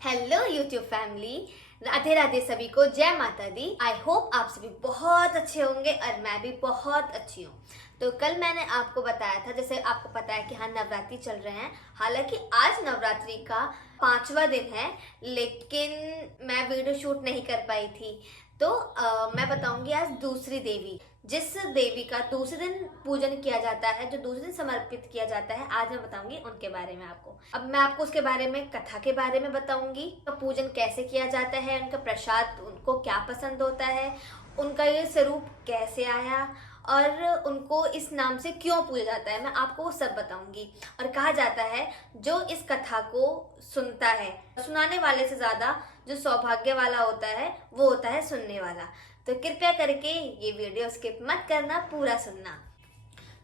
Hello YouTube family, Radhe Radhe सभी को, जय माता दी। आई होप आप सभी बहुत अच्छे होंगे और मैं भी बहुत अच्छी हूँ। तो कल मैंने आपको बताया था, जैसे आपको पता है कि हाँ नवरात्रि चल रहे हैं। हालांकि आज नवरात्रि का 5वां दिन है, लेकिन मैं वीडियो शूट नहीं कर पाई थी। तो मैं बताऊंगी आज दूसरी देवी, जिस देवी का दूसरे दिन पूजन किया जाता है, जो दूसरे दिन समर्पित किया जाता है, आज मैं बताऊंगी उनके बारे में आपको। अब मैं आपको उसके बारे में, कथा के बारे में बताऊंगी, उनका पूजन कैसे किया जाता है, उनका प्रसाद उनको क्या पसंद होता है, उनका ये स्वरूप कैसे आया और उनको इस नाम से क्यों पूजा जाता है, मैं आपको वो सब बताऊंगी। और कहा जाता है जो इस कथा को सुनता है, सुनाने वाले से ज्यादा जो सौभाग्य वाला होता है वो होता है सुनने वाला। तो कृपया करके ये वीडियो स्किप मत करना, पूरा सुनना।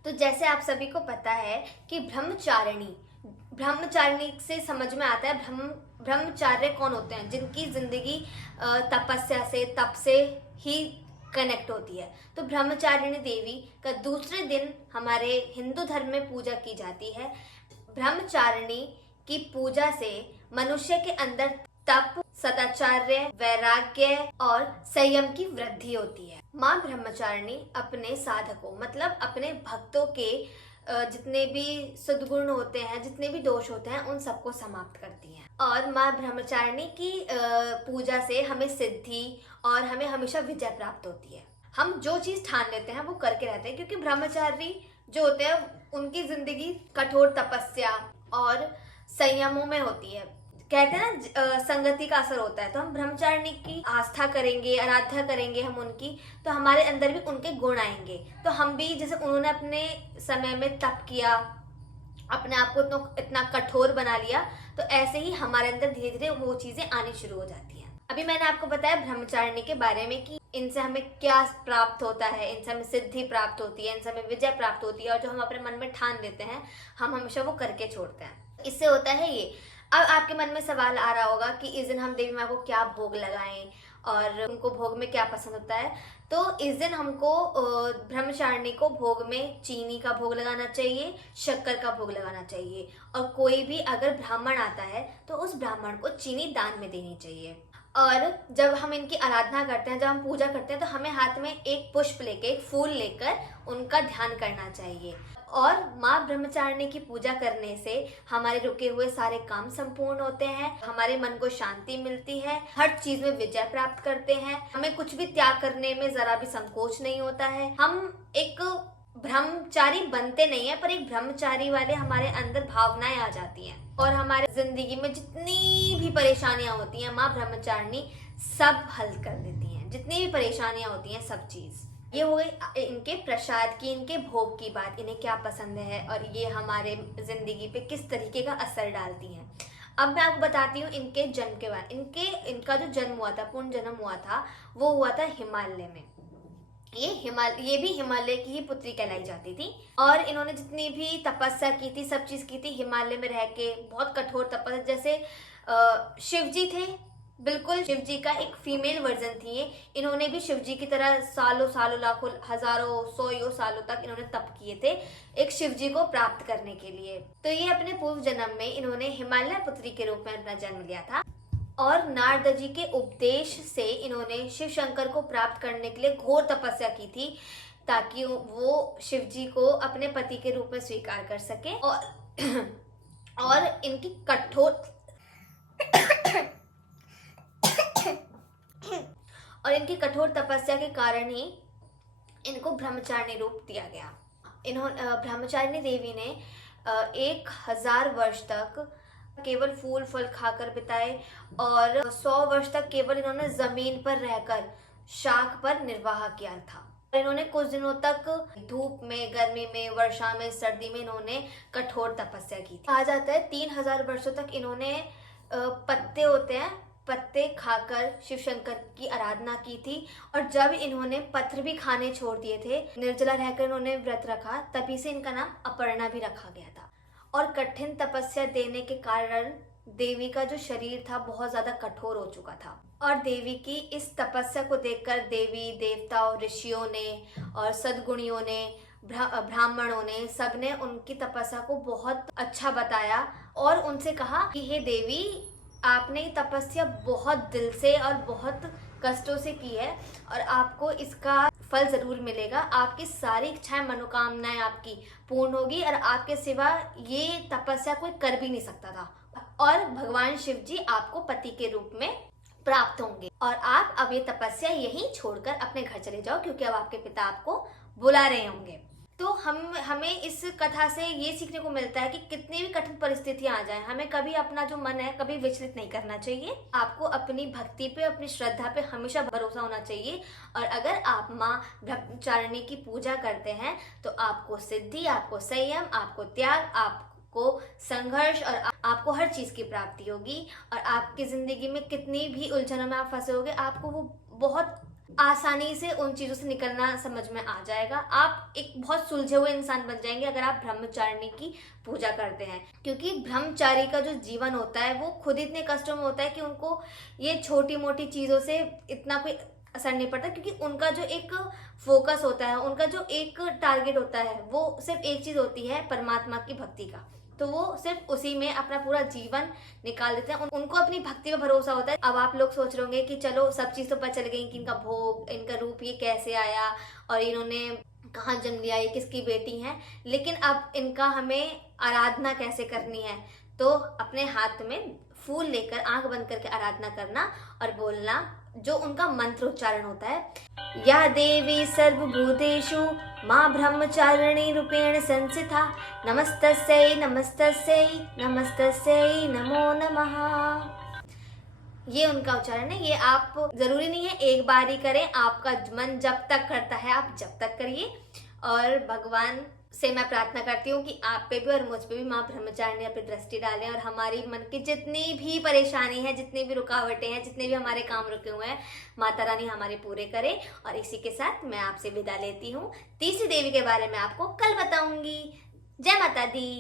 तो जैसे आप सभी को पता है कि ब्रह्मचारिणी से समझ में आता है ब्रह्मचार्य कौन होते हैं, जिनकी जिंदगी तपस्या से, तप से ही कनेक्ट होती है। तो ब्रह्मचारिणी देवी का दूसरे दिन हमारे हिंदू धर्म में पूजा की जाती है। ब्रह्मचारिणी की पूजा से मनुष्य के अंदर तप, सदाचार्य, वैराग्य और संयम की वृद्धि होती है। माँ ब्रह्मचारिणी अपने साधकों, मतलब अपने भक्तों के जितने भी सद्गुण होते हैं, जितने भी दोष होते हैं, उन सबको समाप्त करती हैं। और माँ ब्रह्मचारिणी की पूजा से हमें सिद्धि और हमें हमेशा विजय प्राप्त होती है। हम जो चीज ठान लेते हैं वो करके रहते हैं, क्योंकि ब्रह्मचारी जो होते हैं उनकी जिंदगी कठोर तपस्या और संयमों में होती है। कहते हैं ना संगति का असर होता है। तो हम ब्रह्मचारिणी की आस्था करेंगे, आराधना करेंगे हम उनकी, तो हमारे अंदर भी उनके गुण आएंगे। तो हम भी, जैसे उन्होंने अपने समय में तप किया, अपने आप को इतना कठोर बना लिया, तो ऐसे ही हमारे अंदर धीरे धीरे वो चीजें आनी शुरू हो जाती हैं। अभी मैंने आपको बताया ब्रह्मचारिणी के बारे में कि इनसे हमें क्या प्राप्त होता है, इनसे हमें सिद्धि प्राप्त होती है, इनसे हमें विजय प्राप्त होती है, और जो हम अपने मन में ठान लेते हैं हम हमेशा वो करके छोड़ते हैं। इससे होता है ये। अब आपके मन में सवाल आ रहा होगा कि इस दिन हम देवी माँ को क्या भोग लगाएं और उनको भोग में क्या पसंद होता है। तो इस दिन हमको ब्रह्मचारिणी को भोग में चीनी का भोग लगाना चाहिए, शक्कर का भोग लगाना चाहिए, और कोई भी अगर ब्राह्मण आता है तो उस ब्राह्मण को चीनी दान में देनी चाहिए। और जब हम इनकी आराधना करते हैं, जब हम पूजा करते हैं, तो हमें हाथ में एक पुष्प लेके, एक फूल लेकर उनका ध्यान करना चाहिए। और माँ ब्रह्मचारिणी की पूजा करने से हमारे रुके हुए सारे काम संपूर्ण होते हैं, हमारे मन को शांति मिलती है, हर चीज में विजय प्राप्त करते हैं, हमें कुछ भी त्याग करने में जरा भी संकोच नहीं होता है। हम एक ब्रह्मचारी बनते नहीं है, पर एक ब्रह्मचारी वाले हमारे अंदर भावनाएं आ जाती हैं, और हमारे जिंदगी में जितनी भी परेशानियां होती हैं माँ ब्रह्मचारिणी सब हल कर देती हैं। जितनी भी परेशानियां होती हैं सब चीज। ये हो गई इनके प्रसाद की, इनके भोग की बात, इन्हें क्या पसंद है और ये हमारे जिंदगी पे किस तरीके का असर डालती हैं। अब मैं आपको बताती हूँ इनके जन्म के बारे। इनका जो जन्म हुआ था, पूर्ण जन्म हुआ था, वो हुआ था हिमालय में। ये भी हिमालय की ही पुत्री कहलाई जाती थी। और इन्होंने जितनी भी तपस्या की थी, सब चीज की थी हिमालय में रह के, बहुत कठोर तपस्या। जैसे शिव जी थे, बिल्कुल शिव जी का एक फीमेल वर्जन थी ये। इन्होंने भी शिव जी की तरह सालों सालों, लाखों, हजारों, सौ सालों तक इन्होंने तप किए थे एक शिव जी को प्राप्त करने के लिए। तो ये अपने पूर्व जन्म में इन्होंने हिमालय पुत्री के रूप में अपना जन्म लिया था। और नारद जी के उपदेश से इन्होंने शिव शंकर को प्राप्त करने के लिए घोर तपस्या की थी, ताकि वो शिव जी को अपने पति के रूप में स्वीकार कर सके। और इनकी कठोर और इनकी कठोर तपस्या के कारण ही इनको ब्रह्मचारिणी रूप दिया गया। ब्रह्मचारिणी देवी ने 1000 वर्ष तक केवल फूल फल खाकर बिताए, और 100 वर्ष तक केवल इन्होंने जमीन पर रहकर शाख पर निर्वाह किया था। इन्होंने कुछ दिनों तक धूप में, गर्मी में, वर्षा में, सर्दी में इन्होंने कठोर तपस्या की थी। कहा जाता है 3000 वर्षों तक इन्होंने पत्ते होते हैं, पत्ते खाकर शिव शंकर की आराधना की थी। और जब इन्होंने पत्थर भी खाने छोड़ दिए थे, निर्जला रहकर इन्होंने व्रत रखा, तभी से इनका नाम अपर्णा भी रखा गया था। और कठिन तपस्या देने के कारण देवी का जो शरीर था बहुत ज्यादा कठोर हो चुका था। और देवी की इस तपस्या को देखकर देवी देवताओं, ऋषियों ने और सद्गुणियों ने, ब्राह्मणों ने, सबने उनकी तपस्या को बहुत अच्छा बताया और उनसे कहा कि हे देवी, आपने ये तपस्या बहुत दिल से और बहुत कष्टों से की है और आपको इसका फल जरूर मिलेगा। आपकी सारी इच्छाएं, मनोकामनाएं आपकी पूर्ण होगी और आपके सिवा ये तपस्या कोई कर भी नहीं सकता था। और भगवान शिव जी आपको पति के रूप में प्राप्त होंगे और आप अब ये तपस्या यहीं छोड़कर अपने घर चले जाओ, क्योंकि अब आपके पिता आपको बुला रहे होंगे। तो हमें इस कथा से ये सीखने को मिलता है कि कितनी भी कठिन परिस्थितियां आ जाएं, हमें कभी अपना जो मन है कभी विचलित नहीं करना चाहिए। आपको अपनी भक्ति पे, अपनी श्रद्धा पे हमेशा भरोसा होना चाहिए। और अगर आप माँ ब्रह्मचारिणी की पूजा करते हैं तो आपको सिद्धि, आपको संयम, आपको त्याग, आपको संघर्ष और आपको हर चीज की प्राप्ति होगी। और आपकी जिंदगी में कितनी भी उलझनों में आप फंसे होगे, आपको वो बहुत आसानी से उन चीजों से निकलना समझ में आ जाएगा। आप एक बहुत सुलझे हुए इंसान बन जाएंगे अगर आप ब्रह्मचारिणी की पूजा करते हैं। क्योंकि ब्रह्मचारी का जो जीवन होता है वो खुद इतने कष्टों में होता है कि उनको ये छोटी मोटी चीजों से इतना कोई असर नहीं पड़ता, क्योंकि उनका जो एक फोकस होता है, उनका जो एक टारगेट होता है, वो सिर्फ एक चीज होती है, परमात्मा की भक्ति का। तो वो सिर्फ उसी में अपना पूरा जीवन निकाल देते हैं। उनको अपनी भक्ति पे भरोसा होता है। अब आप लोग सोच रहे होंगे कि चलो सब चीज तो पता चल गई कि इनका भोग, इनका रूप ये कैसे आया और इन्होंने कहाँ जन्म लिया, ये किसकी बेटी हैं, लेकिन अब इनका हमें आराधना कैसे करनी है। तो अपने हाथ में फूल लेकर आंख बंद करके आराधना करना और बोलना जो उनका मंत्र उच्चारण होता है, या देवी सर्वभूतेषु माँ ब्रह्मचारिणी रूपेण संस्थिता नमस्तस्यै नमस्तस्यै नमस्तस्यै नमो नमः। ये उनका उच्चारण है। ये आप जरूरी नहीं है एक बार ही करें, आपका मन जब तक करता है आप जब तक करिए। और भगवान से मैं प्रार्थना करती हूँ कि आप पे भी और मुझ पे भी माँ ब्रह्मचारिणी अपनी दृष्टि डालें और हमारी मन की जितनी भी परेशानी है, जितनी भी रुकावटें हैं, जितने भी हमारे काम रुके हुए हैं, माता रानी हमारे पूरे करे। और इसी के साथ मैं आपसे विदा लेती हूँ। तीसरी देवी के बारे में आपको कल बताऊंगी। जय माता दी।